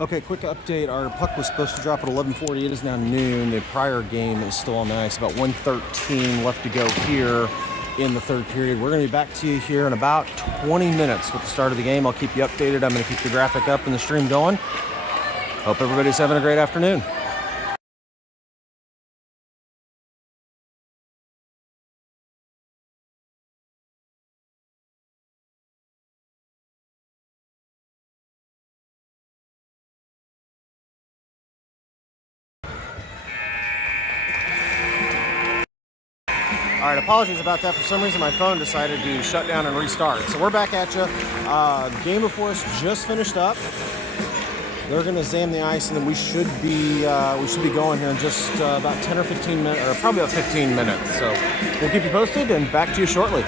Okay, quick update. Our puck was supposed to drop at 11:40. It is now noon. The prior game is still on the ice. About 1:13 left to go here in the third period. We're going to be back to you here in about 20 minutes with the start of the game. I'll keep you updated. I'm going to keep the graphic up and the stream going. Hope everybody's having a great afternoon. All right, apologies about that. For some reason, my phone decided to shut down and restart. So we're back at you. Game before us just finished up. They're going to exam the ice, and then we should be going here in just about 10 or 15 minutes, or probably about 15 minutes. So we'll keep you posted and back to you shortly.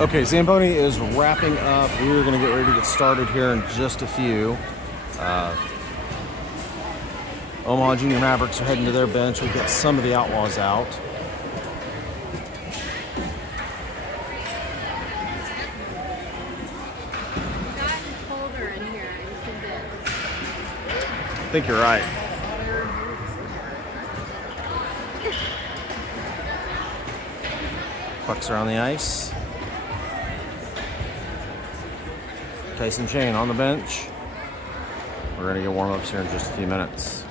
Okay, Zamboni is wrapping up. We're going to get ready to get started here in just a few. Omaha Junior Mavericks are heading to their bench. We've got some of the Outlaws out. I think you're right. Pucks are on the ice. Tyson Shane on the bench. We're going to get warm-ups here in just a few minutes.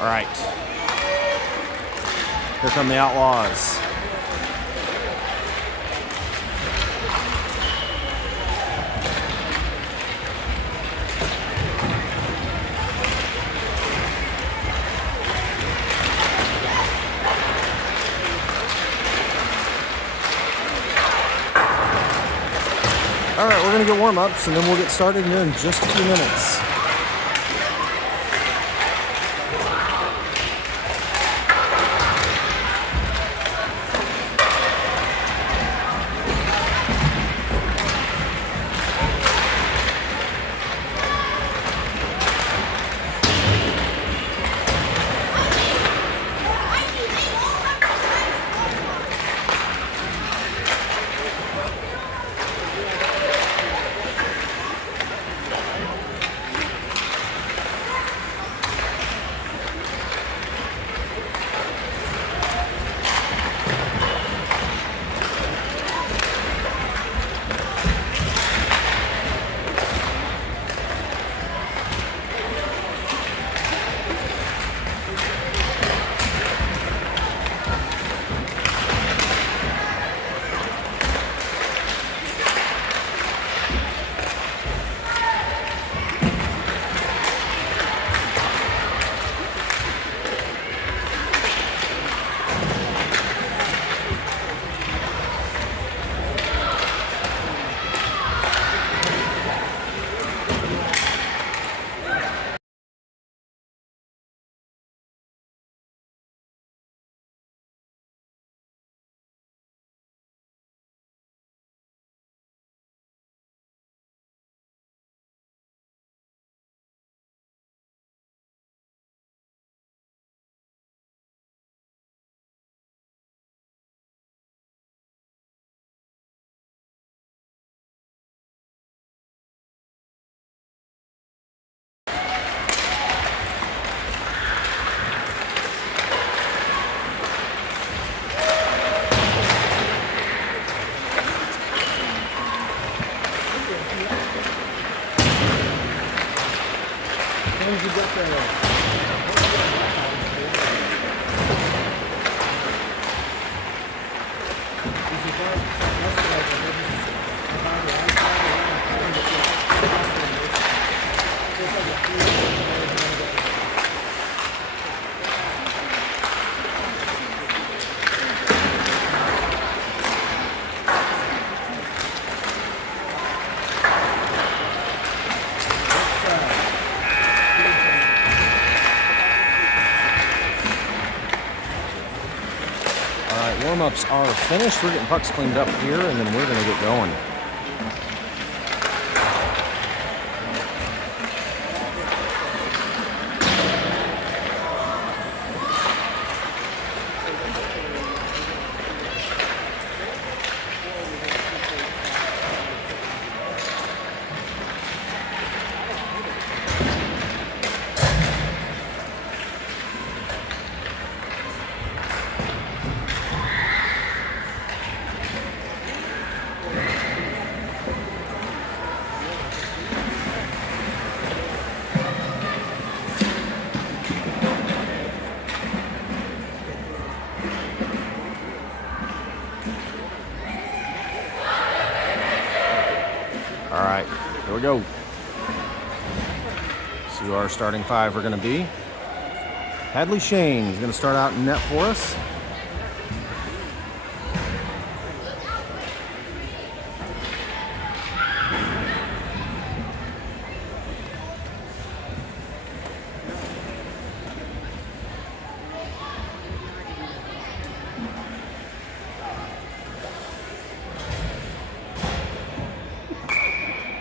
All right, here come the Outlaws. All right, we're gonna get warm-ups and then we'll get started here in just a few minutes. Warm-ups are finished. We're getting pucks cleaned up here, and then we're going to get going. right, here we go. See who our starting five are going to be. Hadley Shane is going to start out in net for us.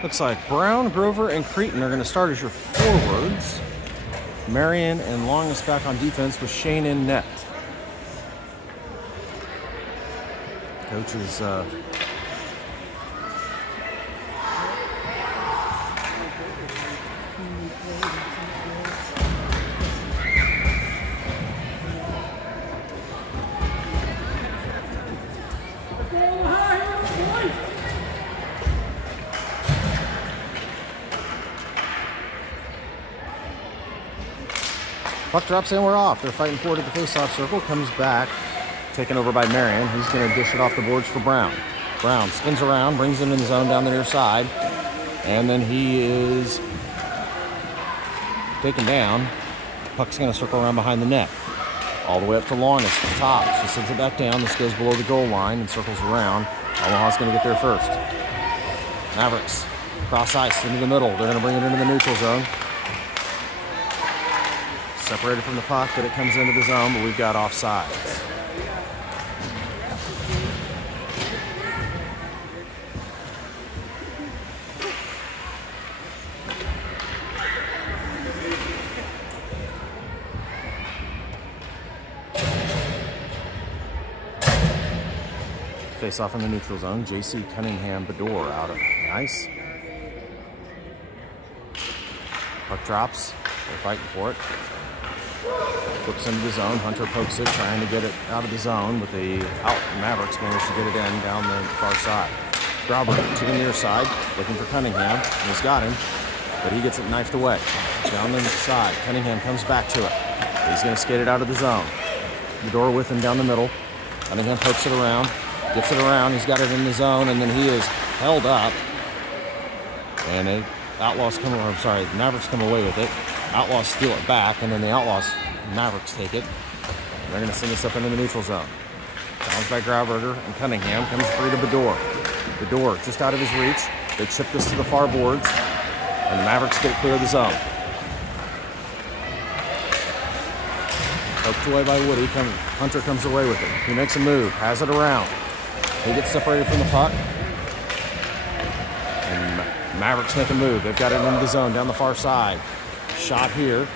Looks like Brown, Grover, and Cretan are going to start as your forwards. Marion and Longest back on defense with Shane in net. Coach is puck drops and we're off. They're fighting forward at the face-off circle. Comes back, taken over by Marion. He's going to dish it off the boards for Brown. Brown spins around, brings it in the zone down the near side, and then he is taken down. Puck's going to circle around behind the net. All the way up to Longest at the top. She sends it back down. This goes below the goal line and circles around. Omaha's going to get there first. Mavericks, cross ice into the middle. They're going to bring it into the neutral zone. Separated from the puck, but it comes into the zone, but we've got offsides. Face off in the neutral zone. JC Cunningham Bador out of the ice. Puck drops. They're fighting for it. Flips into the zone. Hunter pokes it, trying to get it out of the zone, but the Mavericks managed to get it in down the far side. Grauber to the near side, looking for Cunningham. He's got him, but he gets it knifed away. Down the side, Cunningham comes back to it. He's going to skate it out of the zone. The door with him down the middle. Cunningham pokes it around, gets it around. He's got it in the zone, and then he is held up. And the Mavericks come away with it. Outlaws steal it back, and then the Mavericks take it. And they're going to send this up into the neutral zone. Challenged by Grauberger, and Cunningham comes free to Bador. Bador just out of his reach. They chip this to the far boards, and the Mavericks get it clear of the zone. Poked away by Woody. Hunter comes away with it. He makes a move, has it around. He gets separated from the puck. And Mavericks make a move. They've got it into the zone down the far side. Shot here,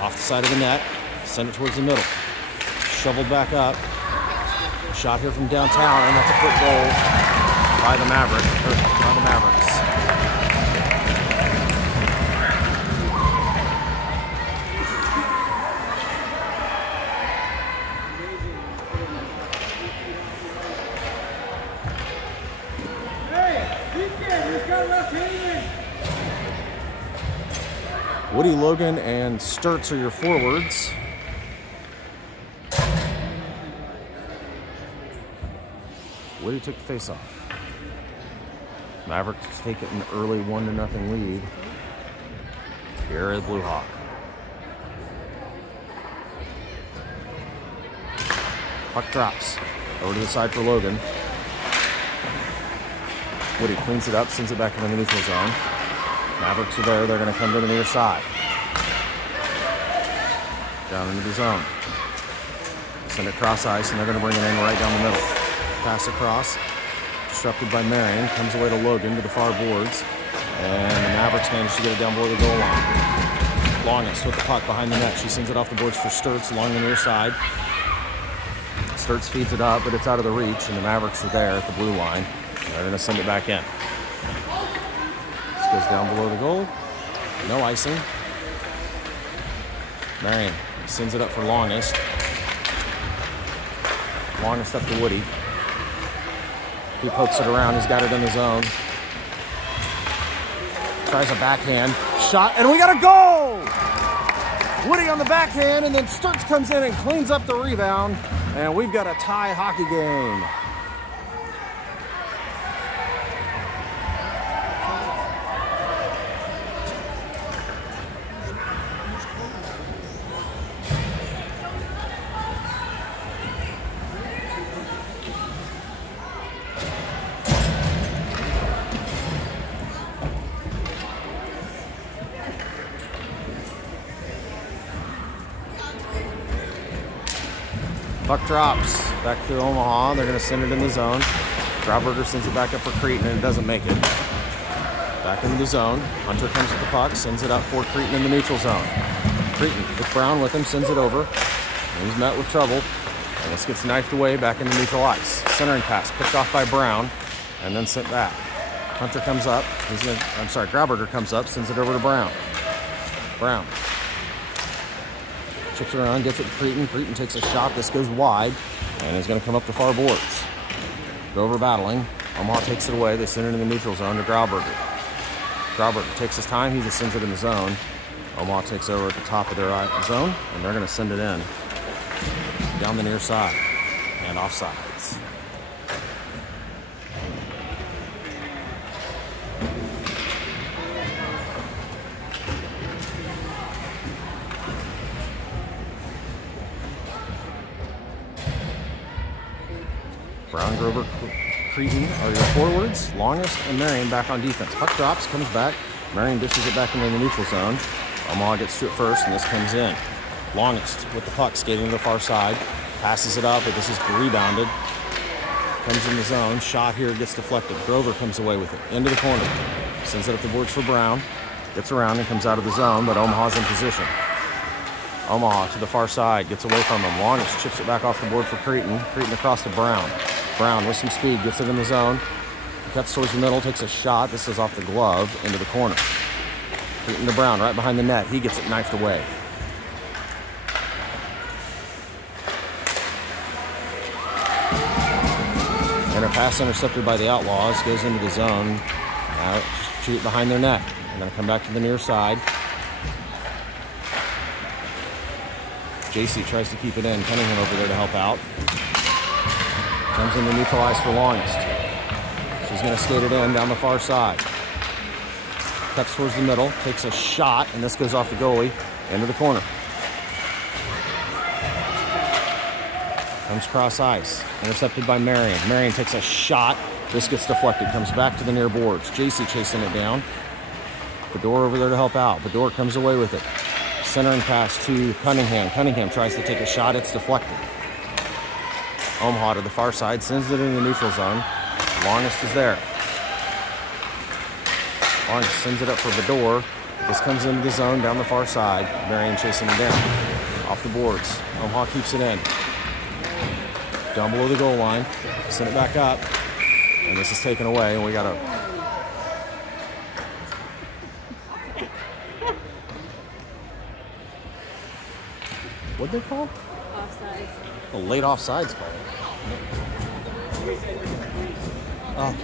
off the side of the net, send it towards the middle. Shoveled back up. Shot here from downtown, and that's a quick goal by the Mavericks. Woody, Logan, and Sturtz are your forwards. Woody took the face-off. Mavericks take it an early 1-0 lead here at Blue Hawk. Puck drops over to the side for Logan. Woody cleans it up, sends it back into the neutral zone. Mavericks are there. They're going to come to the near side. Down into the zone. Send it cross ice, and they're going to bring it in right down the middle. Pass across. Disrupted by Marion. Comes away to Logan to the far boards. And the Mavericks manage to get it down below the goal line. Longest with the puck behind the net. She sends it off the boards for Sturtz along the near side. Sturtz feeds it up, but it's out of the reach, and the Mavericks are there at the blue line. And they're going to send it back in. Goes down below the goal. No icing. Marion sends it up for Longest. Longest up to Woody. He pokes it around. He's got it in the zone. Tries a backhand. Shot, and we got a goal! Woody on the backhand, and then Sturtz comes in and cleans up the rebound. And we've got a tie hockey game. Puck drops back to Omaha. They're going to send it in the zone. Grauberger sends it back up for Creighton, and it doesn't make it. Back into the zone. Hunter comes with the puck, sends it up for Creighton in the neutral zone. Creighton with Brown with him, sends it over. And he's met with trouble. And this gets knifed away back into neutral ice. Centering pass picked off by Brown, and then sent back. Hunter comes up. Grauberger comes up, sends it over to Brown. Brown chips it around, gets it to Creighton. Creighton takes a shot. This goes wide, and is going to come up the far boards. Grover battling. Omaha takes it away. They send it in the neutral zone to Grauberger. Grauberger takes his time. He just sends it in the zone. Omaha takes over at the top of their zone, and they're going to send it in down the near side and offsides. Brown, Grover, Creighton are your forwards. Longest and Marion back on defense. Puck drops, comes back. Marion dishes it back into the neutral zone. Omaha gets to it first, and this comes in. Longest with the puck, skating to the far side. Passes it up, but this is rebounded. Comes in the zone. Shot here gets deflected. Grover comes away with it. Into the corner. Sends it up the boards for Brown. Gets around and comes out of the zone, but Omaha's in position. Omaha to the far side. Gets away from him. Longest chips it back off the board for Creighton. Creighton across to Brown. Brown with some speed. Gets it in the zone. Cuts towards the middle. Takes a shot. This is off the glove into the corner. Creighton to Brown right behind the net. He gets it knifed away. And a pass intercepted by the Outlaws. Goes into the zone. Shoot it behind their net. And then come back to the near side. JC tries to keep it in. Cunningham over there to help out. Comes in to neutralize for Longest. She's going to skate it in down the far side. Cuts towards the middle. Takes a shot. And this goes off the goalie. Into the corner. Comes cross ice. Intercepted by Marion. Marion takes a shot. This gets deflected. Comes back to the near boards. JC chasing it down. Bedore over there to help out. Bedore comes away with it. Centering pass to Cunningham. Cunningham tries to take a shot. It's deflected. Omaha to the far side. Sends it in the neutral zone. Longest is there. Longest sends it up for Bedore. This comes into the zone down the far side. Marion chasing it down. Off the boards. Omaha keeps it in. Down below the goal line. Send it back up. And this is taken away. And we got a... What'd they call? Offsides. A late offsides call. Oh.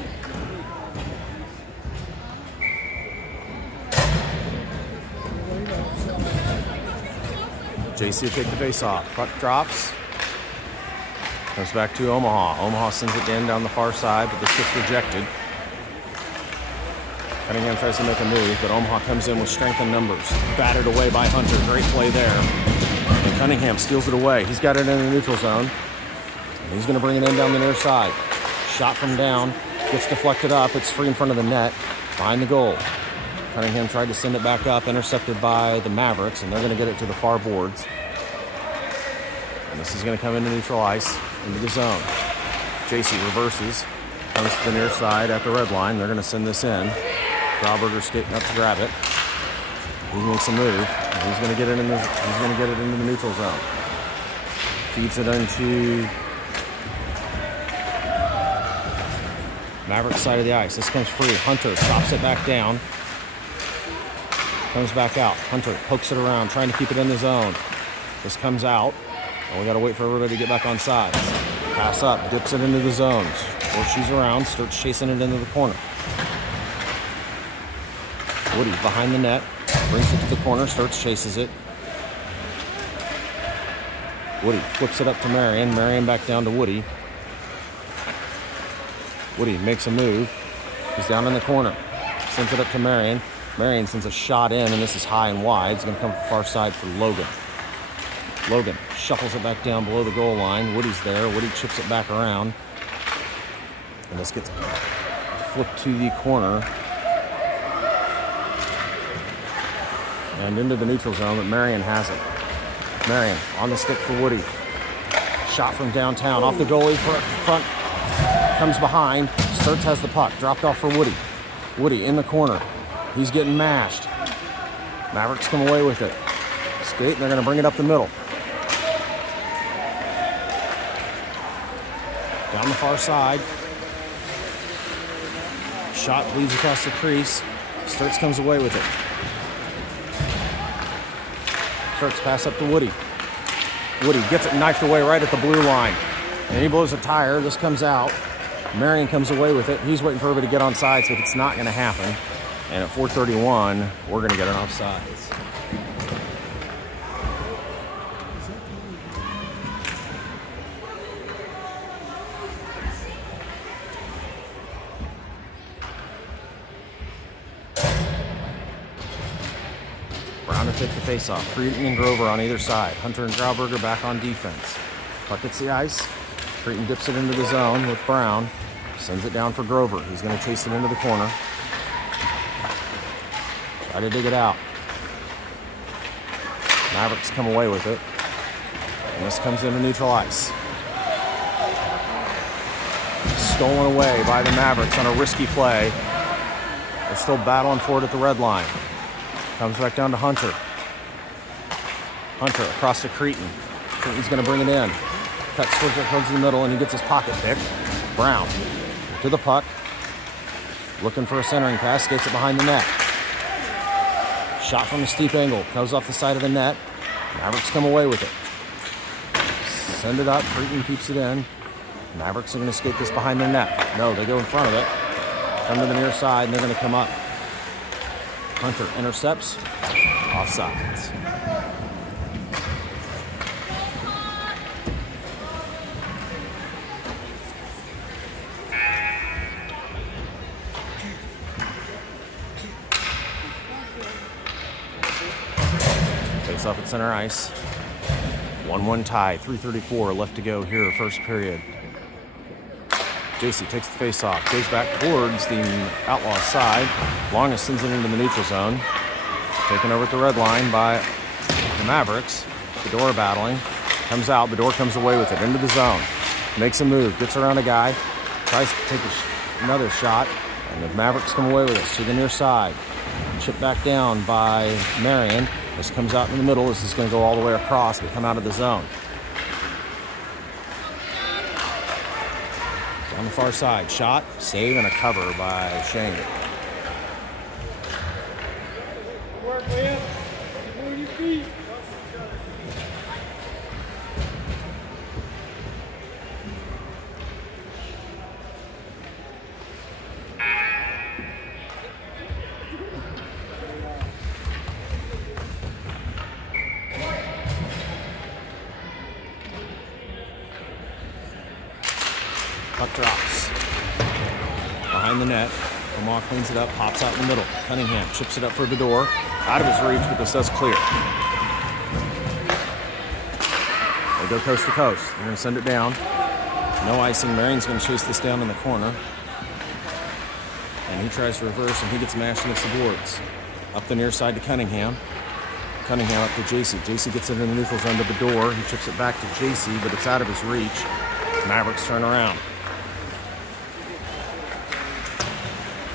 JC will take the face off. Puck drops. Comes back to Omaha. Omaha sends it down the far side, but this gets rejected. Cunningham tries to make a move, but Omaha comes in with strength and numbers. Battered away by Hunter. Great play there. And Cunningham steals it away. He's got it in the neutral zone. And he's going to bring it in down the near side. Shot from down. Gets deflected up. It's free in front of the net. Behind the goal. Cunningham tried to send it back up. Intercepted by the Mavericks. And they're going to get it to the far boards. And this is going to come into neutral ice. Into the zone. JC reverses. Comes to the near side at the red line. They're going to send this in. Grauberger skating up to grab it. He makes a move. He's going to get it in into the neutral zone. Feeds it into Mavericks side of the ice. This comes free. Hunter chops it back down. Comes back out. Hunter pokes it around, trying to keep it in the zone. This comes out. And we got to wait for everybody to get back on sides. Pass up, dips it into the zones. She's around, starts chasing it into the corner. Woody behind the net, brings it to the corner, chases it. Woody flips it up to Marion. Marion back down to Woody. Woody makes a move. He's down in the corner. Sends it up to Marion. Marion sends a shot in, and this is high and wide. It's going to come from the far side for Logan. Logan shuffles it back down below the goal line. Woody's there. Woody chips it back around. And this gets flipped to the corner. And into the neutral zone, but Marion has it. Marion on the stick for Woody. Shot from downtown. Off the goalie, front comes behind. Sturts has the puck. Dropped off for Woody. Woody in the corner. He's getting mashed. Mavericks come away with it. Skate, and they're going to bring it up the middle. Down the far side. Shot bleeds across the crease. Sturts comes away with it. Sturts pass up to Woody. Woody gets it knifed away right at the blue line. And he blows a tire. This comes out. Marion comes away with it. He's waiting for everybody to get on sides, but it's not going to happen. And at 4:31, we're going to get an offsides. Brown to take the face-off. Creighton and Grover on either side. Hunter and Grauberger back on defense. Puck hits the ice. Creighton dips it into the zone with Brown. Sends it down for Grover. He's going to chase it into the corner. Try to dig it out. Mavericks come away with it. And this comes into neutral ice. Stolen away by the Mavericks on a risky play. They're still battling for it at the red line. Comes back down to Hunter. Hunter across to Creighton. Creighton's going to bring it in. Cuts towards the middle, and he gets his pocket picked. Brown to the puck. Looking for a centering pass. Gets it behind the net. Shot from a steep angle. Goes off the side of the net. Mavericks come away with it. Send it up. Creighton keeps it in. Mavericks are going to skate this behind their net. No, they go in front of it. Come to the near side, and they're going to come up. Hunter intercepts. Offsides. Face off at center ice. 1-1 tie. 3:34 left to go here, first period. JC takes the face off, goes back towards the Outlaws side. Longest sends it into the neutral zone. Taken over at the red line by the Mavericks. Bedore battling. Comes out. Bedore comes away with it into the zone. Makes a move. Gets around a guy. Tries to take another shot. And the Mavericks come away with it to the near side. Chipped back down by Marion. This comes out in the middle. This is going to go all the way across. They come out of the zone. On the far side, shot, save, and a cover by Shane. Work, man. Move your feet. Puck drops. Behind the net. Lamar cleans it up, pops out in the middle. Cunningham chips it up for Bedore. Out of his reach, but this does clear. They go coast to coast. They're going to send it down. No icing. Marion's going to chase this down in the corner. And he tries to reverse, and he gets mashed against the boards. Up the near side to Cunningham. Cunningham up to JC. JC gets it in the neutral zone to Bedore. He chips it back to JC, but it's out of his reach. Mavericks turn around.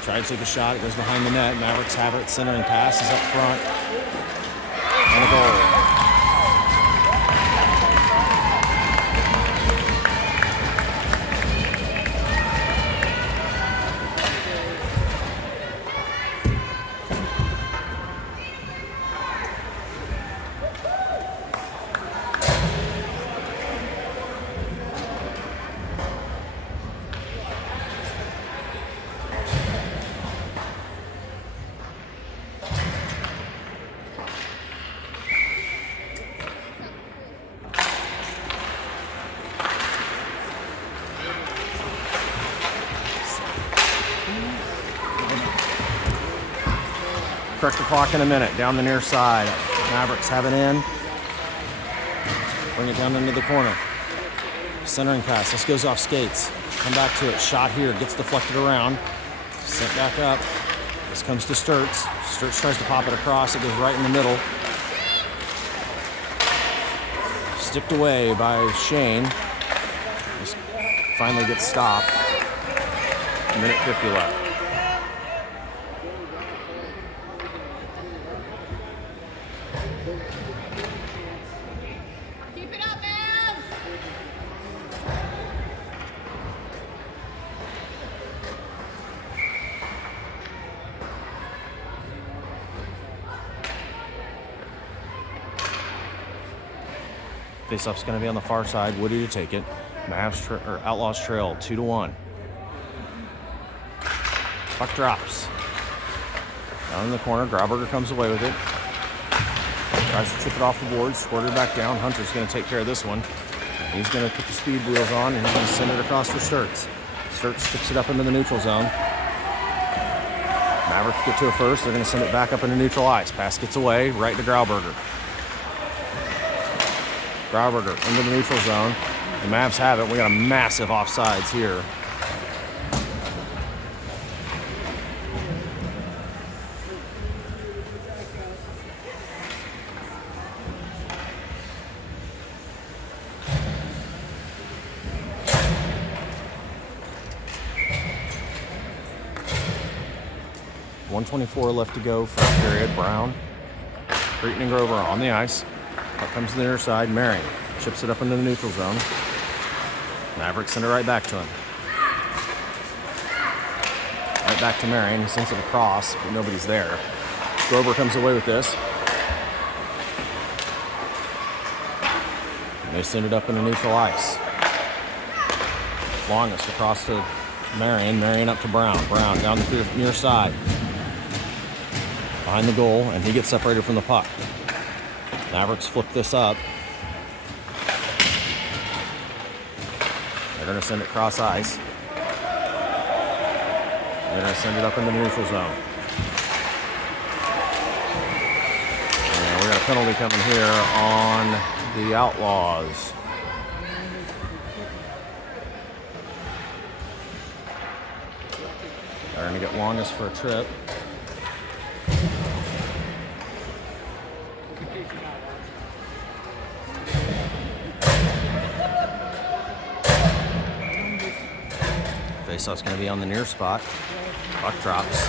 Try to take a shot. It goes behind the net. Mavericks have it. Centering pass is up front. And a goal. Correct the clock in a minute. Down the near side. Mavericks have it in. Bring it down into the corner. Centering pass. This goes off skates. Come back to it. Shot here. Gets deflected around. Sent back up. This comes to Sturts. Sturts tries to pop it across. It goes right in the middle. Sticked away by Shane. finally gets stopped. Minute 50 left. Keep it up, Mavs! Face-off's going to be on the far side. Woody to take it. Outlaws trail 2-1. Puck drops. Down in the corner. Grauberger comes away with it. Tries to chip it off the board. Squirted back down. Hunter's going to take care of this one. He's going to put the speed wheels on and he's going to send it across for Sturts. Sturts skips it up into the neutral zone. Mavericks get to it first. They're going to send it back up into neutral ice. Pass gets away. Right to Grauberger. Grauberger into the neutral zone. The Mavs have it. We got a massive offsides here. .124 left to go, first period. Brown, Creighton and Grover on the ice. Puck comes to the near side. Marion chips it up into the neutral zone. Mavericks send it right back to him. Right back to Marion. He sends it across, but nobody's there. Grover comes away with this. And they send it up into neutral ice. Longest across to Marion. Marion up to Brown. Brown down the near side. Behind the goal, and he gets separated from the puck. Mavericks flip this up. They're going to send it cross ice. They're going to send it up in the neutral zone. And we got a penalty coming here on the Outlaws. They're going to get Longest for a trip. Faceoff's going to be on the near spot. Puck drops.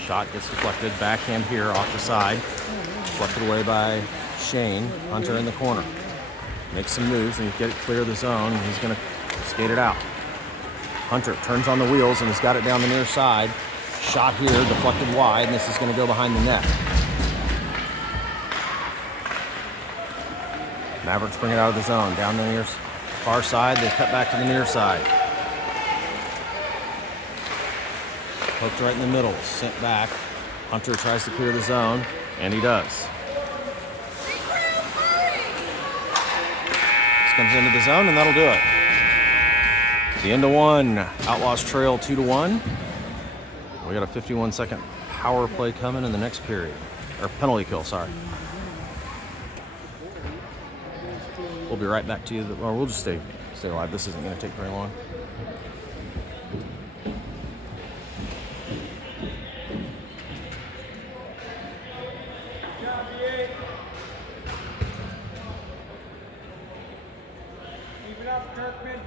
Shot gets deflected. Backhand here off the side. Deflected away by Shane. Hunter in the corner. Makes some moves and get it clear of the zone. He's going to skate it out. Hunter turns on the wheels and he's got it down the near side. Shot here, deflected wide, and this is going to go behind the net. Mavericks bring it out of the zone. Down the near far side. They cut back to the near side. Poked right in the middle, sent back. Hunter tries to clear the zone, and he does. This comes into the zone, and that'll do it. The end of one. Outlaws trail 2-1. We got a 51-second power play coming in the next period. Or penalty kill, sorry. We'll be right back to you. Or we'll just stay live. This isn't going to take very long. Keep it up, Kirkman.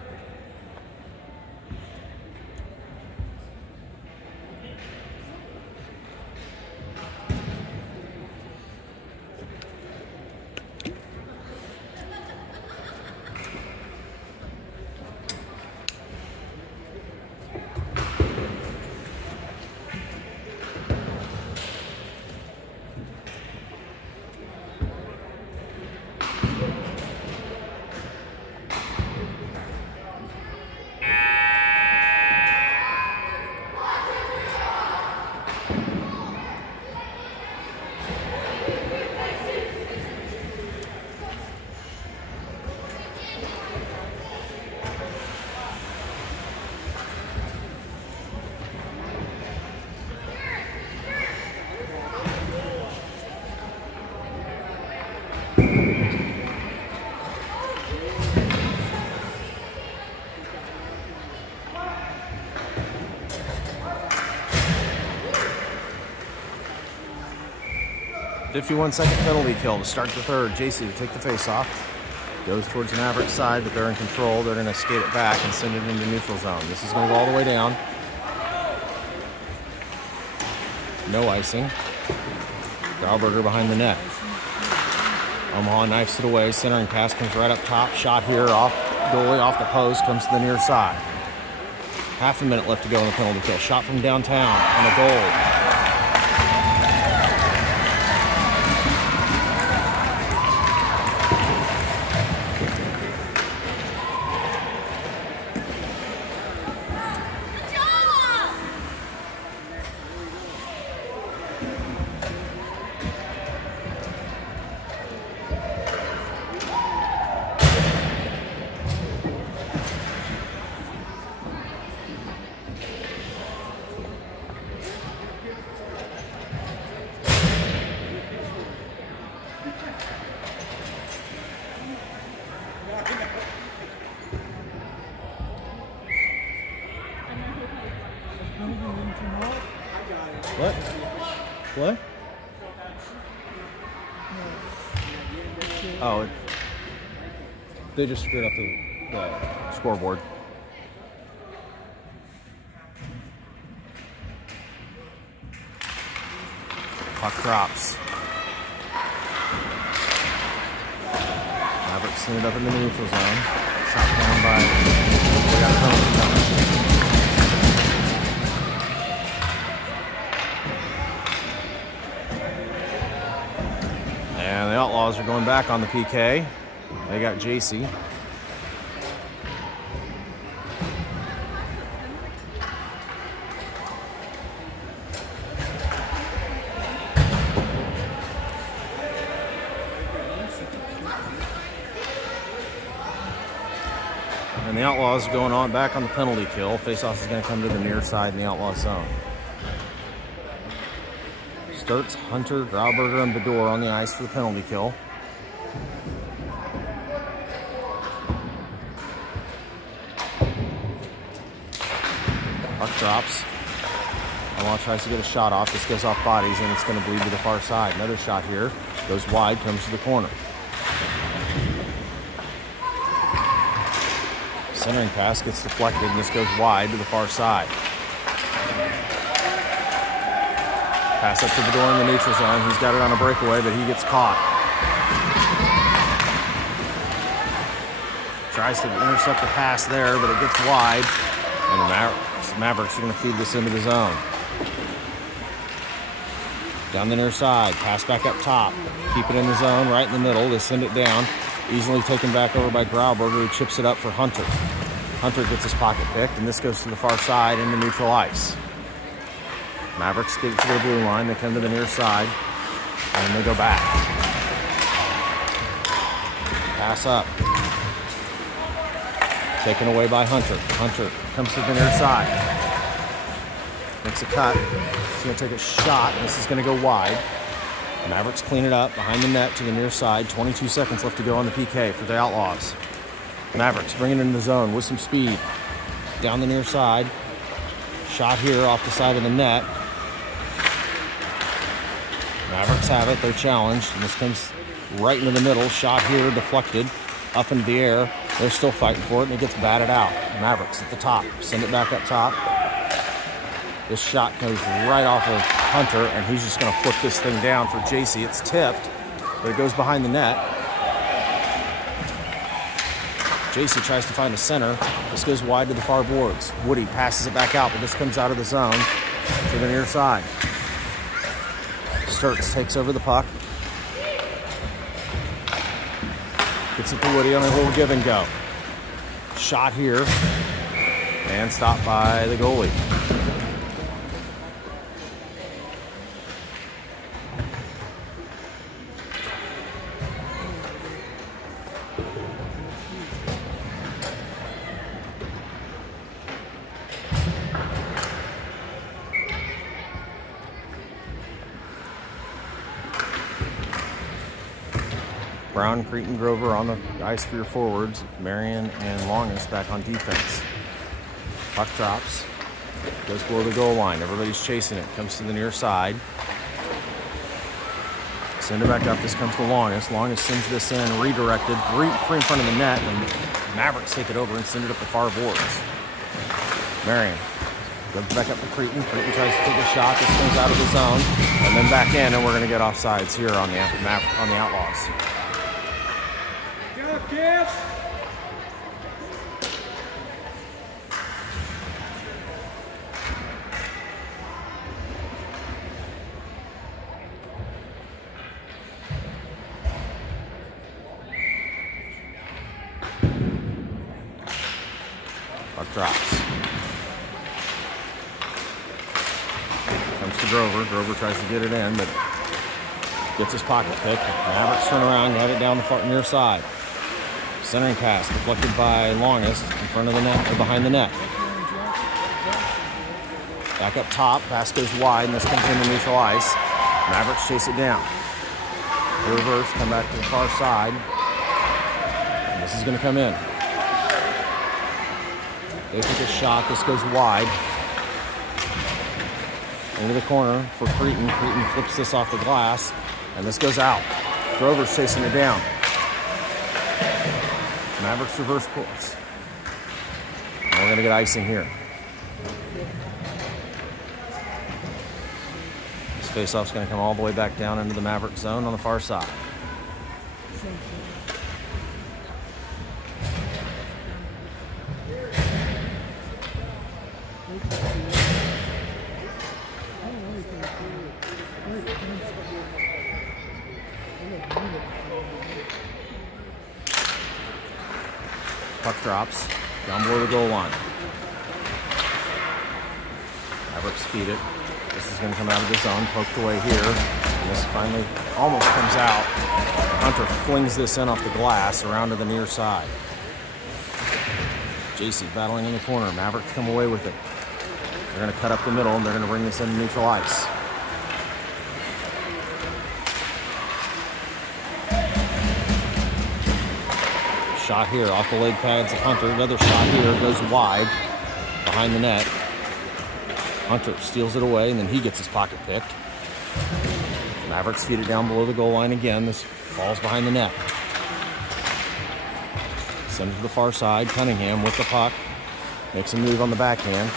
.51-second penalty kill to start the third. JC to take the face off. Goes towards the Mavericks side, but they're in control. They're going to skate it back and send it into neutral zone. This is going to go all the way down. No icing. Grauberger behind the net. Omaha knifes it away. Centering pass comes right up top. Shot here off goalie, off the post, comes to the near side. Half a minute left to go in the penalty kill. Shot from downtown and a goal. What? What? Oh, they just screwed up the scoreboard. Puck drops. Mavericks send it up in the neutral zone. Shot down by. We got a penalty coming. And the Outlaws are going back on the PK. They got JC. And the Outlaws are going on back on the penalty kill. Faceoff is going to come to the near side in the Outlaw zone. Sturts, Hunter, Grauberger, and Bedore on the ice for the penalty kill. Puck drops. Outlaw tries to get a shot off. This goes off bodies, and it's going to bleed to the far side. Another shot here. Goes wide, comes to the corner. Centering pass gets deflected, and this goes wide to the far side. Pass up to Bedore in the neutral zone. He's got it on a breakaway, but he gets caught. Tries to intercept the pass there, but it gets wide. And the Mavericks are going to feed this into the zone. Down the near side. Pass back up top. Keep it in the zone, right in the middle. They send it down. Easily taken back over by Grauberger, who chips it up for Hunter. Hunter gets his pocket picked, and this goes to the far side into neutral ice. Mavericks get it to their blue line. They come to the near side, and they go back. Pass up. Taken away by Hunter. Hunter comes to the near side. Makes a cut. He's going to take a shot, and this is going to go wide. Mavericks clean it up behind the net to the near side. 22 seconds left to go on the PK for the Outlaws. Mavericks bringing it in the zone with some speed. Down the near side. Shot here off the side of the net. Mavericks have it. They're challenged. And this comes right into the middle. Shot here, deflected. Up into the air. They're still fighting for it, and it gets batted out. Mavericks at the top. Send it back up top. This shot goes right off of Hunter, and he's just going to flip this thing down for JC. It's tipped, but it goes behind the net. JC tries to find a center. This goes wide to the far boards. Woody passes it back out, but this comes out of the zone to the near side. Sturts takes over the puck. Gets it to Woody on a little give and go. Shot here, and stopped by the goalie. Brown, Cretan, Grover on the ice for your forwards. Marion and Longus back on defense. Puck drops. Goes below the goal line. Everybody's chasing it. Comes to the near side. Send it back up. This comes to Longest. Longest sends this in, redirected, free in front of the net, and Mavericks take it over and send it up the far boards. Marion goes back up to Cretin. Cretin tries to take a shot. This comes out of the zone, and then back in, and we're going to get offsides here on the Outlaws. Go, kids! Puck drops. Comes to Grover. Grover tries to get it in, but gets his pocket picked. Mavericks turn around and have it down the far near side. Centering pass deflected by Longest in front of the net or behind the net. Back up top. Pass goes wide, and this comes into neutral ice. Mavericks chase it down. Reverse, come back to the far side. And this is going to come in. They take a shot. This goes wide. Into the corner for Cretin. Cretin flips this off the glass, and this goes out. Grover's chasing it down. Mavericks reverse course. And we're going to get icing here. This faceoff's going to come all the way back down into the Maverick zone on the far side. Puck drops down below the goal line. Mavericks feed it. This is going to come out of the zone, poked away here. And this finally almost comes out. Hunter flings this in off the glass around to the near side. JC battling in the corner. Mavericks come away with it. They're going to cut up the middle, and they're going to bring this into neutral ice. Shot here off the leg pads of Hunter. Another shot here goes wide behind the net. Hunter steals it away, and then he gets his pocket picked. Mavericks feed it down below the goal line again. This falls behind the net. Send it to the far side. Cunningham with the puck. Makes a move on the backhand.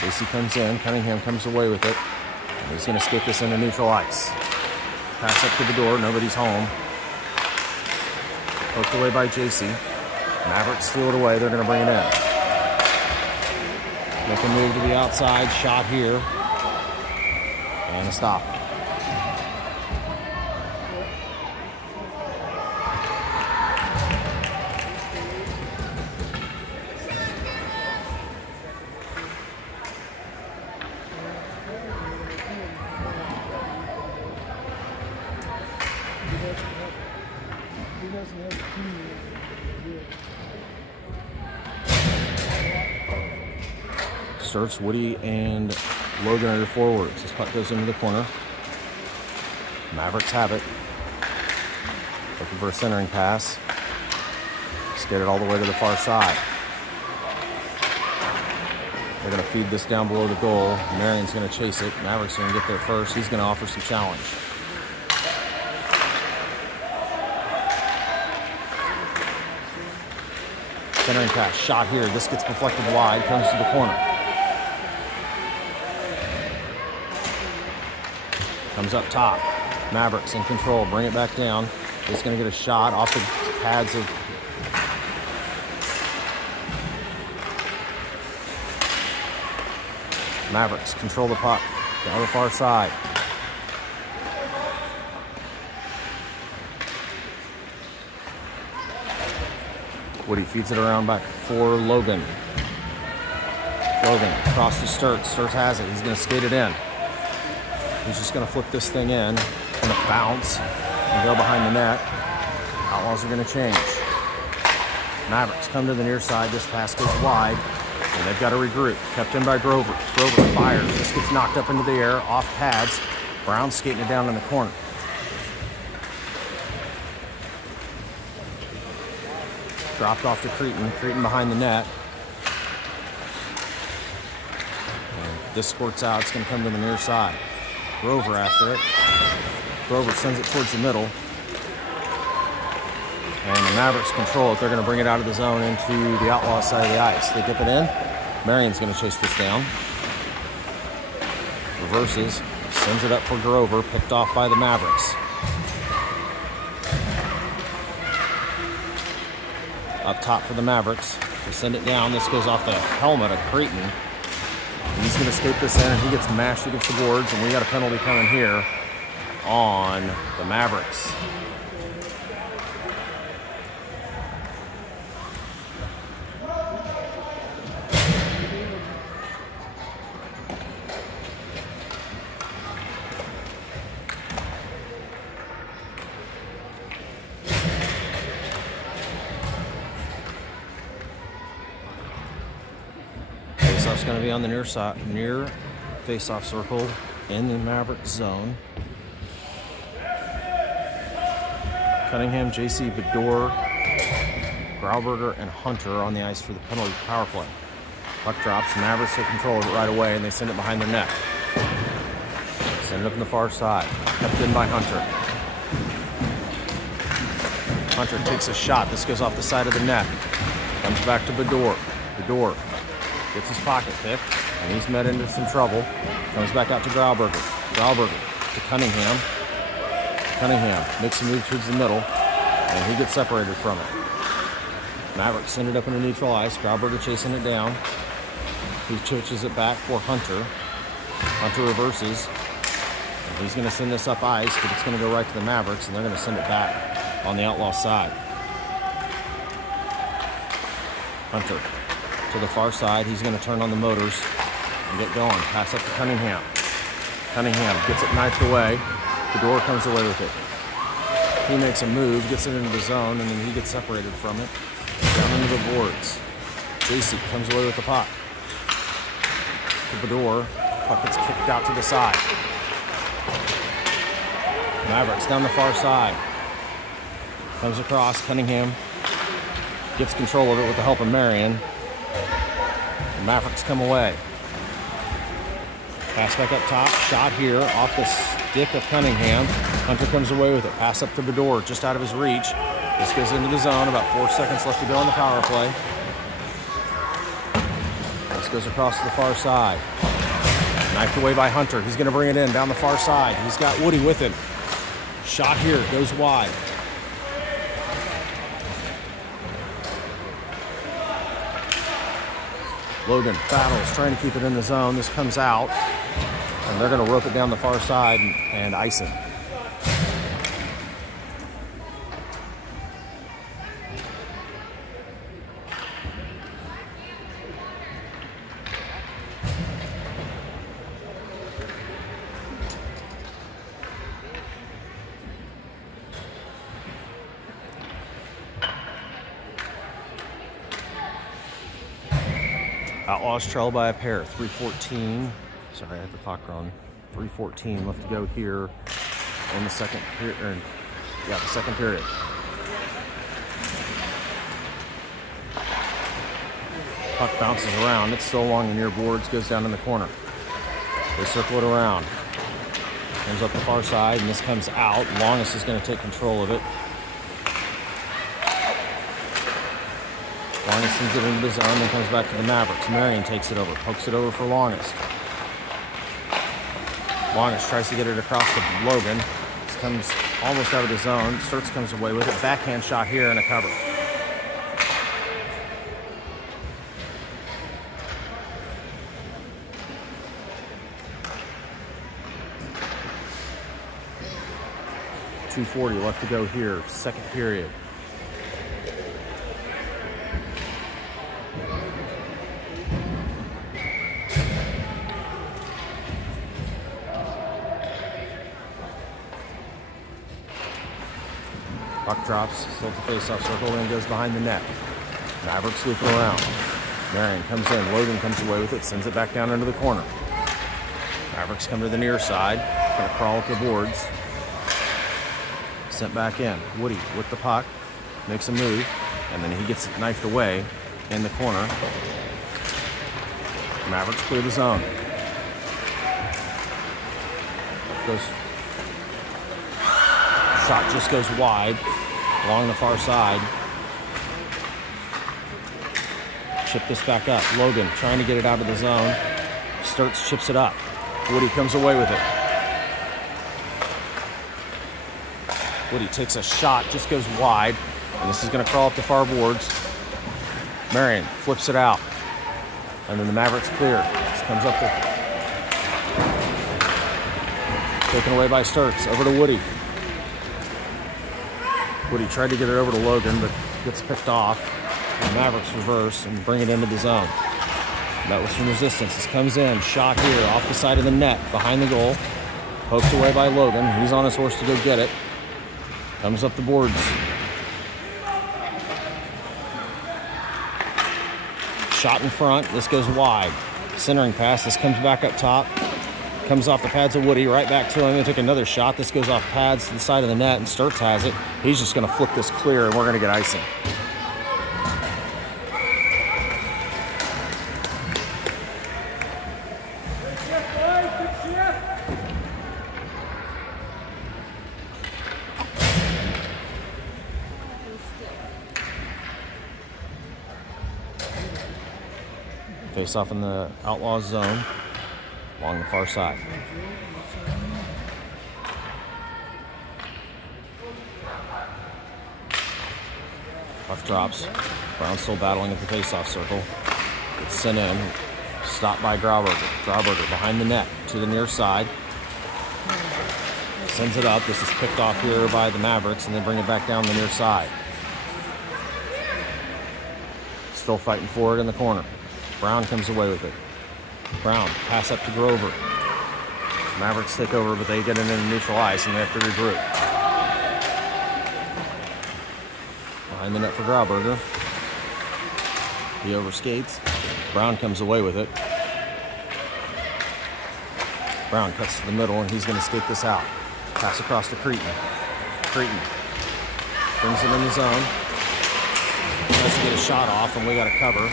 Casey comes in. Cunningham comes away with it. And he's going to skip this into neutral ice. Pass up to the door. Nobody's home. Poked away by JC. Mavericks steal it away. They're going to bring it in. Make a move to the outside. Shot here. And a stop. Starts Woody and Logan are the forwards. This puck goes into the corner. Mavericks have it. Looking for a centering pass. Let's get it all the way to the far side. They're going to feed this down below the goal. Marion's going to chase it. Mavericks are going to get there first. He's going to offer some challenge. Centering pass. Shot here. This gets deflected wide. Comes to the corner. Comes up top. Mavericks in control. Bring it back down. He's going to get a shot off the pads of Mavericks. Control the puck. Down the far side. Woody feeds it around back for Logan. Logan across to Sturts. Sturts has it. He's going to skate it in. He's just going to flip this thing in. It's going to bounce and go behind the net. Outlaws are going to change. Mavericks come to the near side. This pass goes wide, and they've got to regroup. Kept in by Grover. Grover fires. This gets knocked up into the air, off pads. Brown skating it down in the corner. Dropped off to Cretin. Cretin behind the net. And this squirts out. It's going to come to the near side. Grover after it. Grover sends it towards the middle. And the Mavericks control it. They're going to bring it out of the zone into the Outlaws side of the ice. They dip it in. Marion's going to chase this down. Reverses. Sends it up for Grover. Picked off by the Mavericks. Up top for the Mavericks. They send it down. This goes off the helmet of Creighton. And he's going to escape this in, and he gets mashed against the boards. And we got a penalty coming here on the Mavericks. Faceoff's going to be on the near side, near faceoff circle in the Maverick zone. Cunningham, JC, Bedore, Grauberger, and Hunter on the ice for the penalty power play. Puck drops, the Mavericks take control of it right away, and they send it behind their net. Send it up on the far side. Kept in by Hunter. Hunter takes a shot. This goes off the side of the net. Comes back to Bedore. Bedore gets his pocket picked, and he's met into some trouble. Comes back out to Grauberger. Grauberger to Cunningham. Cunningham makes a move towards the middle, and he gets separated from it. Mavericks send it up into neutral ice. Grauberger chasing it down. He switches it back for Hunter. Hunter reverses. And he's going to send this up ice, but it's going to go right to the Mavericks, and they're going to send it back on the Outlaw side. Hunter to the far side. He's going to turn on the motors and get going. Pass up to Cunningham. Cunningham gets it knifed away. The door comes away with it. He makes a move, gets it into the zone, and then he gets separated from it. Down into the boards. JC comes away with the puck. To Bedore. Puck gets kicked out to the side. Mavericks down the far side. Comes across. Cunningham gets control of it with the help of Marion. The Mavericks come away. Pass back up top. Shot here off the stick of Cunningham. Hunter comes away with it. Pass up to Bedore, just out of his reach. This goes into the zone. About 4 seconds left to go on the power play. This goes across to the far side. Knifed away by Hunter. He's going to bring it in down the far side. He's got Woody with him. Shot here. Goes wide. Logan battles, trying to keep it in the zone. This comes out, and they're going to rope it down the far side and ice it. Outlaws trail by a pair, 3:14. Sorry, I had the clock wrong. 3:14 left to go here in the second period. The second period. Puck bounces around. It's still along the near boards, goes down in the corner. They circle it around. Comes up the far side, and this comes out. Longest is going to take control of it. Longest sends it into the zone, then comes back to the Mavericks. Marion takes it over, pokes it over for Longest. Longest tries to get it across to Logan. This comes almost out of the zone. Sturts comes away with it. Backhand shot here and a cover. .240 left to go here, second period. Puck drops, still at the face-off circle, and goes behind the net. Mavericks loop it around. Marion comes in, Logan comes away with it, sends it back down into the corner. Mavericks come to the near side, going to crawl up the boards. Sent back in. Woody with the puck, makes a move, and then he gets it knifed away in the corner. Mavericks clear the zone. Shot just goes wide along the far side. Chip this back up. Logan trying to get it out of the zone. Sturts chips it up. Woody comes away with it. Woody takes a shot, just goes wide, and this is going to crawl up the far boards. Marion flips it out, and then the Mavericks clear. This comes up there. Taken away by Sturts. Over to Woody. Woody tried to get it over to Logan, but gets picked off. The Mavericks reverse and bring it into the zone. Met with some resistance. This comes in. Shot here off the side of the net, behind the goal. Poked away by Logan. He's on his horse to go get it. Comes up the boards. Shot in front. This goes wide. Centering pass. This comes back up top. Comes off the pads of Woody. Right back to him. They took another shot. This goes off pads to the side of the net, and Sturts has it. He's just going to flip this clear, and we're going to get icing. Face off in the Outlaws zone along the far side. Puck drops. Brown still battling at the face-off circle. It's sent in. Stopped by Grauberger. Grauberger behind the net to the near side. Sends it up. This is picked off here by the Mavericks, and then bring it back down the near side. Still fighting for it in the corner. Brown comes away with it. Brown, pass up to Grover. Mavericks take over, but they get it into neutral ice, and they have to regroup. Behind the net for Grauberger. He overskates. Brown comes away with it. Brown cuts to the middle, and he's going to skate this out. Pass across to Cretin. Cretin brings it in the zone. Tries to get a shot off, and we got to cover.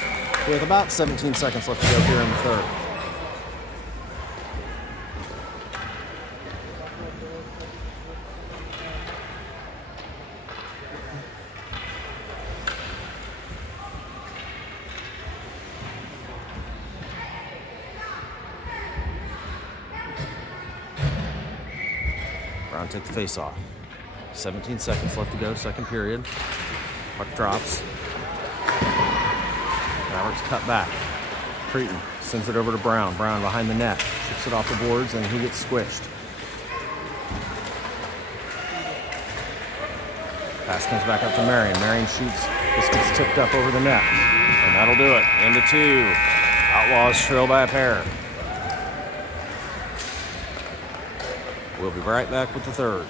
With about 17 seconds left to go here in the third. Brown take the face off. 17 seconds left to go, second period. Puck drops. Mavericks cut back. Cretin sends it over to Brown. Brown behind the net. Chips it off the boards, and he gets squished. Pass comes back up to Marion. Marion shoots. This gets tipped up over the net. And that'll do it. Into two. Outlaws trail by a pair. We'll be right back with the third.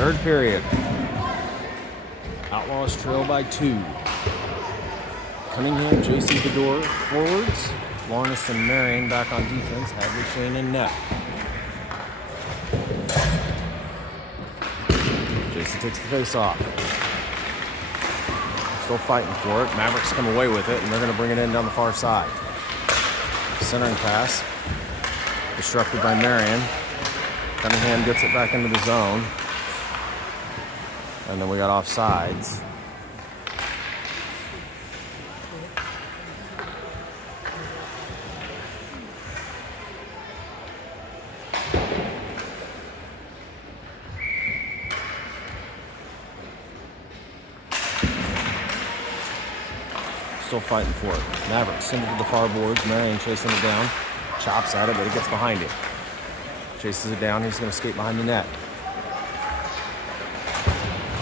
Third period. Outlaws trail by 2. Cunningham, J.C. Bedore forwards. Lawrence and Marion back on defense. Hadley, Shane, and net. J.C. takes the face off. Still fighting for it. Mavericks come away with it, and they're going to bring it in down the far side. Centering pass. Disrupted by Marion. Cunningham gets it back into the zone. And then we got offsides. still fighting for it. Mavericks send it to the far boards. Marion chasing it down. Chops at it, but he gets behind him. Chases it down. He's going to skate behind the net.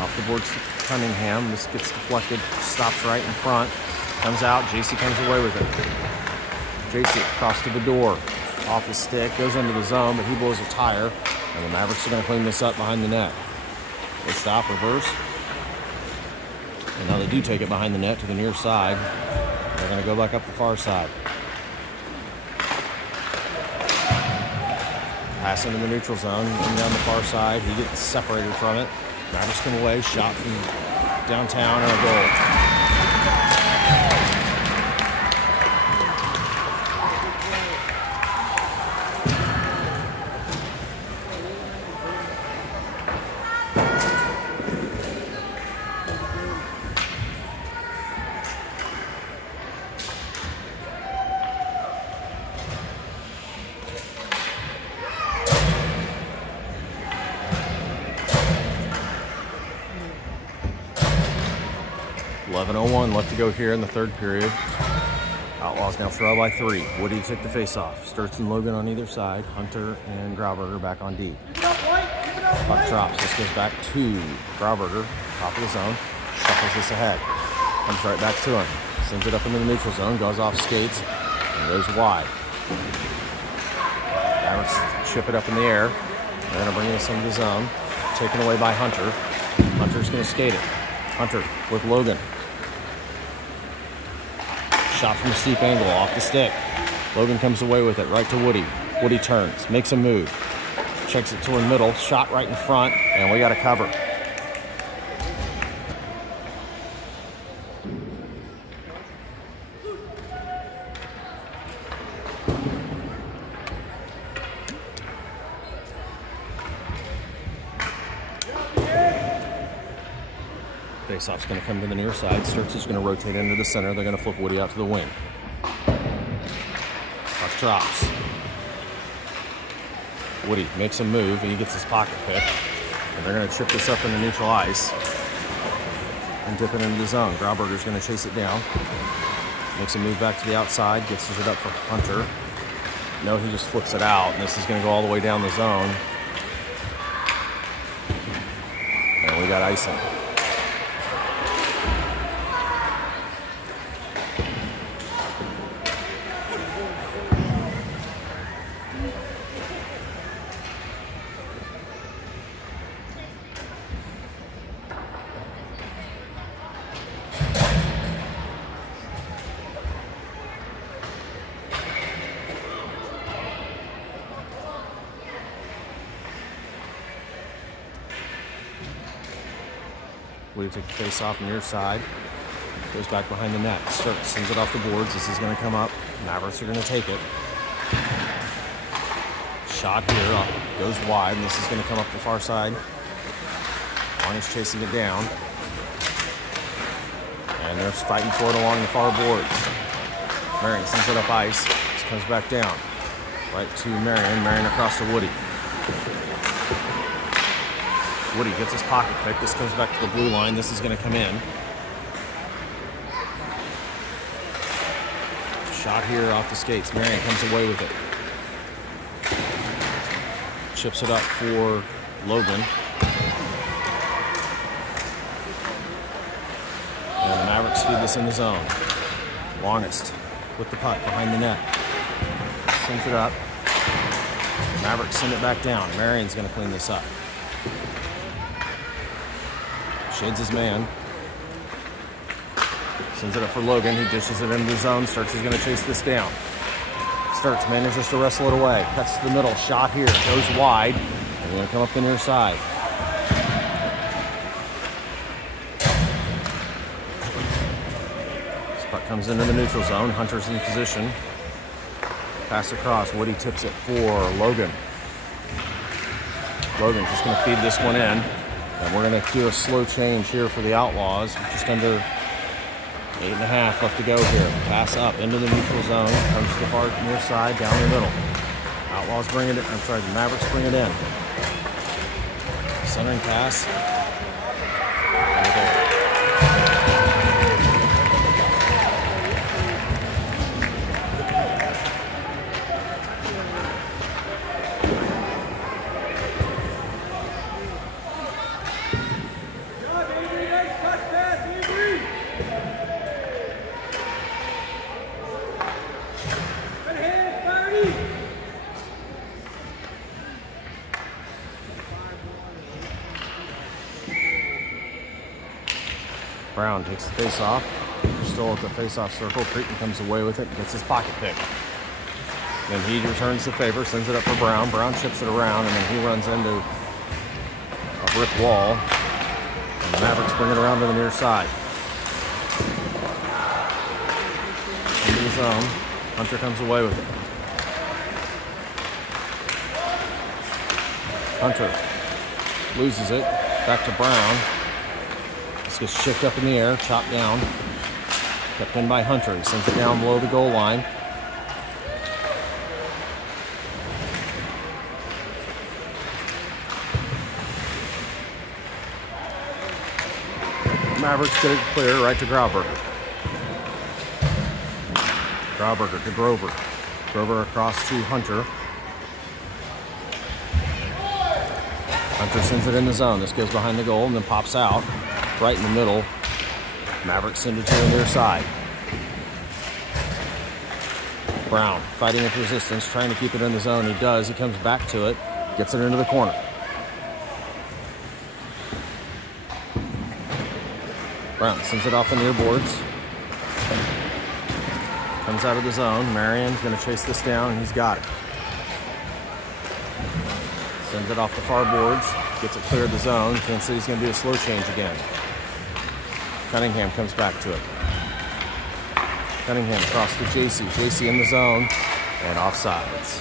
Off the boards, Cunningham. This gets deflected. Stops right in front. Comes out. JC comes away with it. JC across to the door. Off the stick. Goes into the zone, but he blows a tire. And the Mavericks are going to clean this up behind the net. They stop, reverse. And now they do take it behind the net to the near side. They're going to go back up the far side. Pass into the neutral zone, and down the far side. He gets separated from it. Mavericks come away, shot from downtown, and a goal. Left to go here in the third period. Outlaws now trail by 3. Woody took the face-off. Sturts and Logan on either side. Hunter and Grauberger back on D. Puck drops. This goes back to Grauberger, top of the zone. Shuffles this ahead. Comes right back to him. Sends it up into the neutral zone. Goes off skates and goes wide. Mavericks chip it up in the air. They're going to bring this into the zone. Taken away by Hunter. Hunter's going to skate it. Hunter with Logan. Shot from a steep angle off the stick. Logan comes away with it right to Woody. Woody turns, makes a move. Checks it toward middle, shot right in front, and we got a cover. Faceoff's going to come to the near side. Sturts is going to rotate into the center. They're going to flip Woody out to the wing. Puck drops. Woody makes a move, and he gets his pocket pick. And they're going to chip this up into neutral ice and dip it into the zone. Grauberger's going to chase it down. Makes a move back to the outside. Gets it up for Hunter. No, he just flips it out, and this is going to go all the way down the zone. And we got icing. Woody took the face off near side. Goes back behind the net. Sends it off the boards. This is going to come up. Mavericks are going to take it. Shot here. Goes wide, and this is going to come up the far side. Arnie's chasing it down. And they're fighting for it along the far boards. Marion sends it up ice. This comes back down. Right to Marion. Marion across to Woody. Woody gets his pocket pick. This comes back to the blue line. This is going to come in. Shot here off the skates. Marion comes away with it. Chips it up for Logan. And the Mavericks feed this in the zone. Longest with the puck behind the net. Sends it up. Mavericks send it back down. Marion's going to clean this up. Shades his man. Sends it up for Logan. He dishes it into the zone. Sturts is going to chase this down. Sturts manages to wrestle it away. Cuts to the middle. Shot here. Goes wide. They're going to come up the near side. This puck comes into the neutral zone. Hunter's in position. Pass across. Woody tips it for Logan. Logan just going to feed this one in. And we're going to do a slow change here for the Outlaws. Just under 8.5 left to go here. Pass up into the neutral zone. Comes to the far near side, down the middle. Outlaws bring it in. I'm sorry, the Mavericks bring it in. Centering pass. Brown takes the face off. Still at the face-off circle. Creighton comes away with it and gets his pocket pick. Then he returns the favor, sends it up for Brown. Brown chips it around, and then he runs into a brick wall. And the Mavericks bring it around to the near side. Into the zone. Hunter comes away with it. Hunter loses it. Back to Brown. This gets chipped up in the air, chopped down. Kept in by Hunter. He sends it down below the goal line. Mavericks get it clear right to Grauberger. Grauberger to Grover. Grover across to Hunter. Hunter sends it in the zone. This goes behind the goal and then pops out right in the middle. Mavericks send it to the near side. Brown fighting with resistance, trying to keep it in the zone. He does. He comes back to it, gets it into the corner. Brown sends it off the near boards. Comes out of the zone. Marion's going to chase this down, and he's got it. Sends it off the far boards. Gets it clear of the zone. Kansas City's going to do a slow change again. Cunningham comes back to it. Cunningham across to JC. JC in the zone and offsides.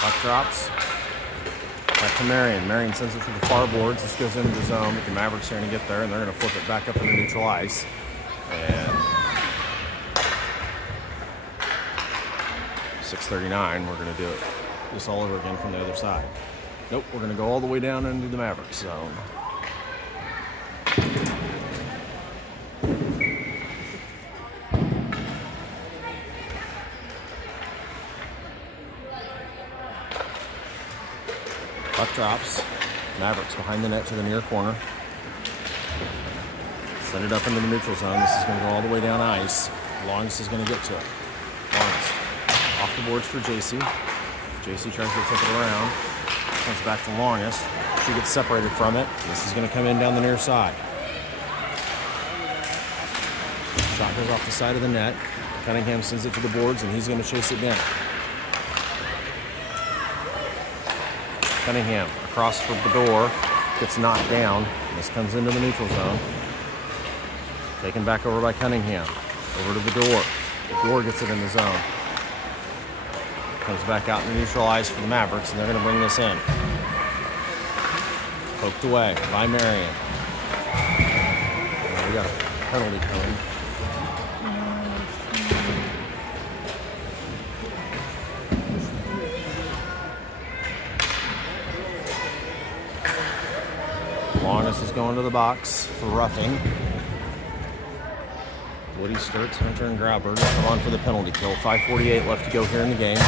Puck drops. Back to Marion. Marion sends it to the far boards. This goes into the zone, but the Mavericks are going to get there, and they're going to flip it back up into neutral ice. And 6:39, we're going to do it this all over again from the other side. Nope, we're going to go all the way down into the Mavericks zone. Puck drops. Mavericks behind the net to the near corner. Send it up into the neutral zone. This is going to go all the way down ice. Longest is going to get to it. Longest. Off the boards for JC. JC tries to flip it around. Comes back to Longest. She gets separated from it. This is going to come in down the near side. Shot goes off the side of the net. Cunningham sends it to the boards, and he's going to chase it down. Cunningham across for the door, gets knocked down. This comes into the neutral zone. Taken back over by Cunningham. Over to the door. The door gets it in the zone. Comes back out in the neutral ice for the Mavericks, and they're going to bring this in. Poked away by Marion. We got a penalty coming. Longest is going to the box for roughing. Woody Sturts, Hunter, and Grauberger come on for the penalty kill. 5:48 left to go here in the game.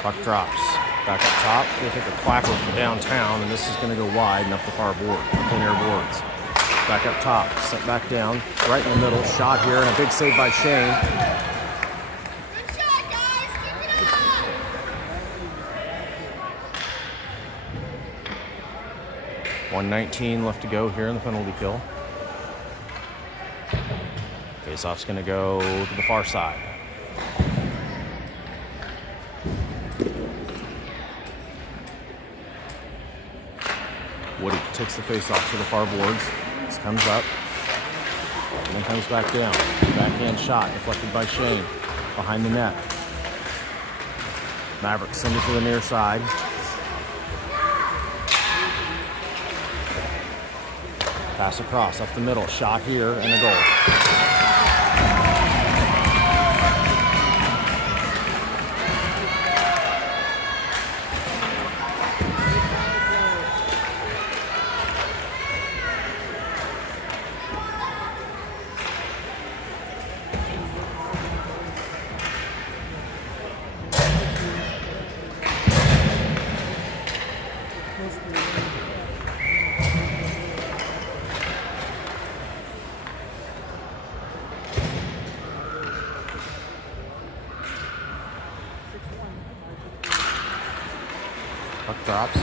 Puck drops. Back up top. We'll take a clapper from downtown, and this is going to go wide and up the far board, up the near boards. Back up top. Sent back down. Right in the middle. Shot here, and a big save by Shane. Good shot, guys. Keep it up. 1:19 left to go here in the penalty kill. Face-off's going to go to the far side. Woody takes the face-off to the far boards. This comes up, and then comes back down. Backhand shot deflected by Shane behind the net. Mavericks send it to the near side. Pass across, up the middle, shot here, and a goal. Puck drops.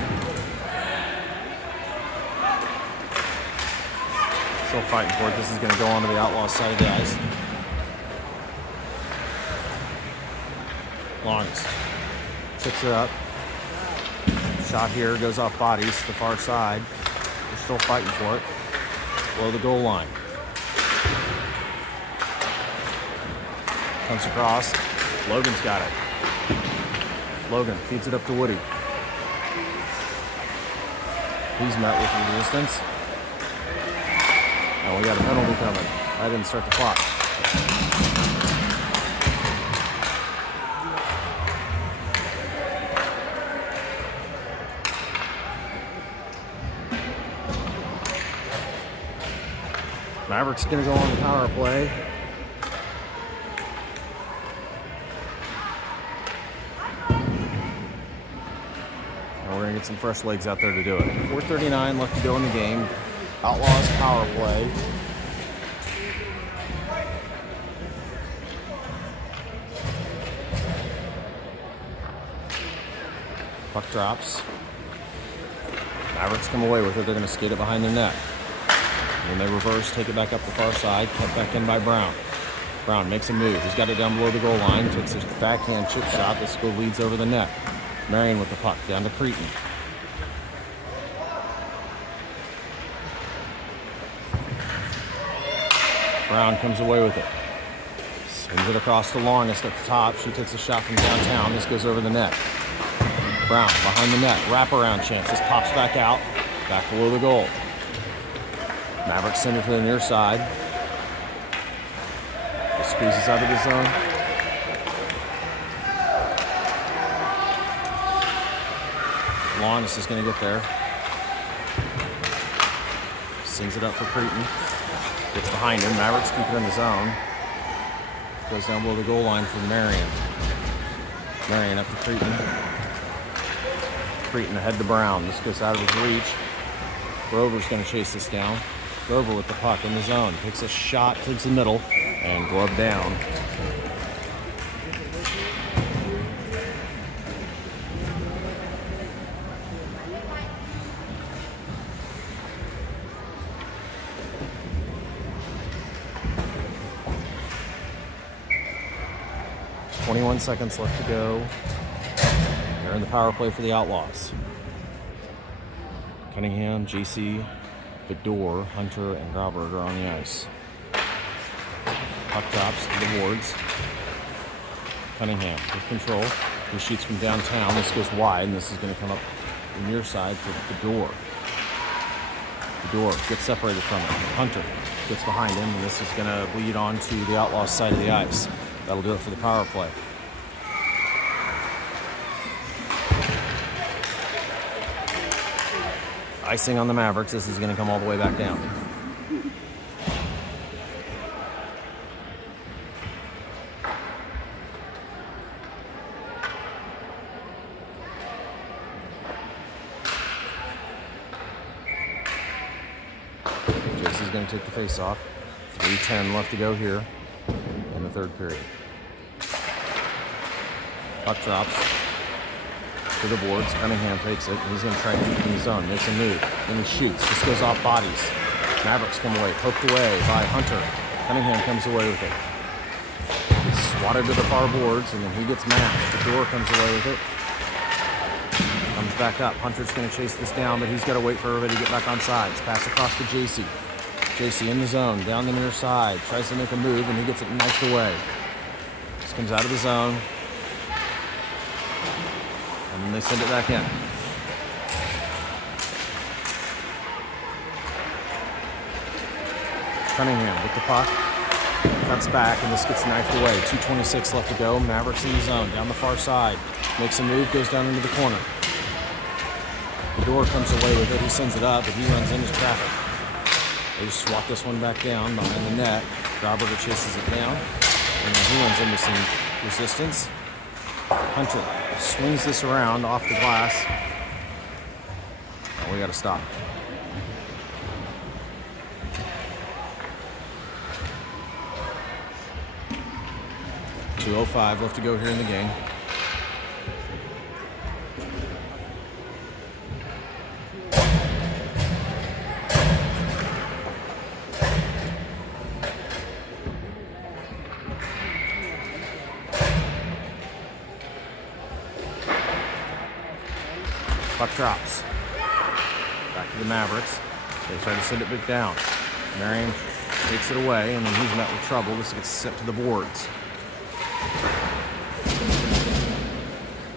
Still fighting for it. This is going to go onto the Outlaws side of the ice. Lawrence picks it up. Shot here, goes off bodies to the far side. They're still fighting for it. Below the goal line. Comes across. Logan's got it. Logan feeds it up to Woody. He's met with resistance. And we got a penalty coming. I didn't start the clock. Mavericks going to go on the power play. And we're going to get some fresh legs out there to do it. 4:39 left to go in the game. Outlaws power play. Puck drops. Mavericks come away with it. They're going to skate it behind the net. When they reverse, take it back up the far side, cut back in by Brown. Brown makes a move. He's got it down below the goal line, takes a backhand chip shot. This goal leads over the net. Marion with the puck, down to Cretan. Brown comes away with it. Swings it across to Longest at the top. She takes a shot from downtown. This goes over the net. Brown behind the net, wraparound chance. This pops back out, back below the goal. Mavericks send it to the near side. It squeezes out of the zone. Longest is going to get there. Sends it up for Cretan. Gets behind him. Mavericks keep it in the zone. Goes down below the goal line for Marion. Marion up to Cretan. Cretan ahead to Brown. This goes out of his reach. Grover's going to chase this down. Grover with the puck in the zone. Takes a shot towards the middle and glove down. .21 seconds left to go. They're in the power play for the Outlaws. Cunningham, JC, Bedore, Hunter, and Robert are on the ice. Puck drops to the boards. Cunningham with control. He shoots from downtown. This goes wide, and this is going to come up the near side for Bedore. Bedore gets separated from it. Hunter gets behind him, and this is going to lead on to the Outlaws side of the ice. That'll do it for the power play. Icing on the Mavericks. This is going to come all the way back down. JC's going to take the face off. 3:10 left to go here in the third period. Puck drops to the boards. Cunningham takes it. He's going to try and keep it in the zone. Makes a move. Then he shoots. This goes off bodies. Mavericks come away. Poked away by Hunter. Cunningham comes away with it. It's swatted to the far boards, and then he gets mashed. The door comes away with it. Comes back up. Hunter's going to chase this down, but he's got to wait for everybody to get back on sides. Pass across to JC. JC in the zone, down the near side. Tries to make a move, and he gets it knifed away. This comes out of the zone. And then they send it back in. Cunningham with the puck. Cuts back, and this gets knifed away. 2:26 left to go. Mavericks in the zone, down the far side. Makes a move, goes down into the corner. The door comes away with it. He sends it up, but he runs into traffic. They just swat this one back down behind the net. Roberter chases it down, and then he runs into some resistance. Hunter swings this around off the glass. Oh, we got to stop. .205 left to go here in the game. Puck drops. Back to the Mavericks. They try to send it back down. Marion takes it away, and then he's met with trouble. This gets sent to the boards.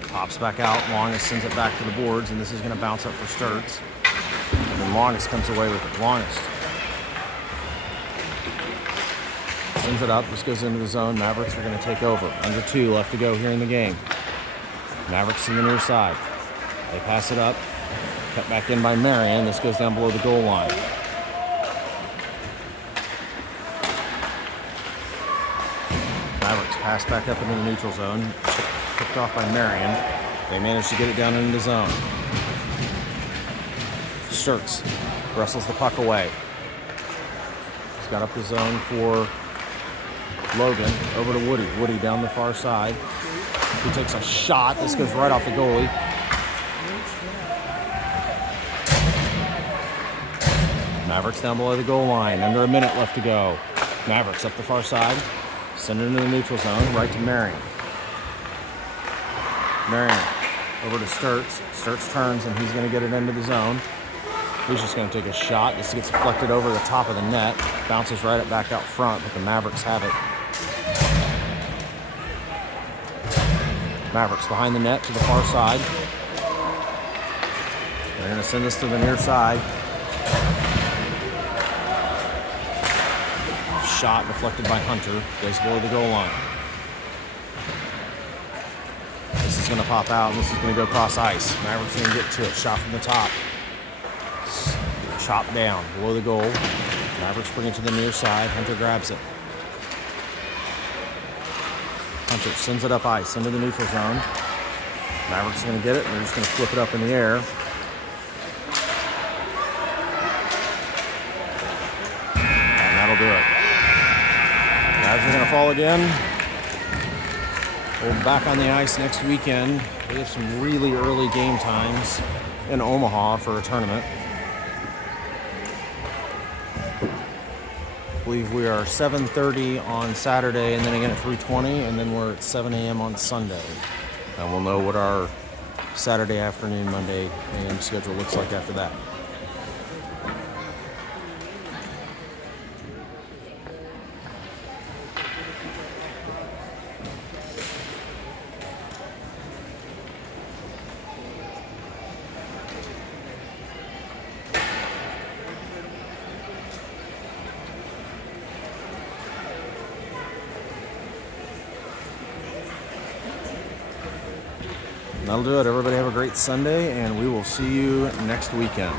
Pops back out. Longest sends it back to the boards, and this is going to bounce up for Sturts. And then Longest comes away with it. Longest sends it up. This goes into the zone. Mavericks are going to take over. Under 2 left to go here in the game. Mavericks in the near side. They pass it up. Cut back in by Marion. This goes down below the goal line. Mavericks pass back up into the neutral zone. Picked off by Marion. They manage to get it down into the zone. Sturts wrestles the puck away. He's got up the zone for Logan. Over to Woody. Woody down the far side. He takes a shot. This goes right off the goalie. Mavericks down below the goal line. Under a minute left to go. Mavericks up the far side. Send it into the neutral zone. Right to Marion. Marion over to Sturts. Sturts turns, and he's going to get it into the zone. He's just going to take a shot. This gets deflected over the top of the net. Bounces right back out front, but the Mavericks have it. Mavericks behind the net to the far side. They're going to send this to the near side. Shot deflected by Hunter. Goes below the goal line. This is going to pop out, and this is going to go cross ice. Mavericks going to get to it. Shot from the top. Chop down below the goal. Mavericks bring it to the near side. Hunter grabs it. Hunter sends it up ice into the neutral zone. Mavericks are going to get it, and they're just going to flip it up in the air. And that'll do it. Mavs are going to fall again. We'll be back on the ice next weekend. We have some really early game times in Omaha for a tournament. I believe we are 7:30 on Saturday, and then again at 3:20, and then we're at 7 a.m. on Sunday. And we'll know what our Saturday afternoon, Monday a.m. schedule looks like after that. That'll do it. Everybody have a great Sunday, and we will see you next weekend.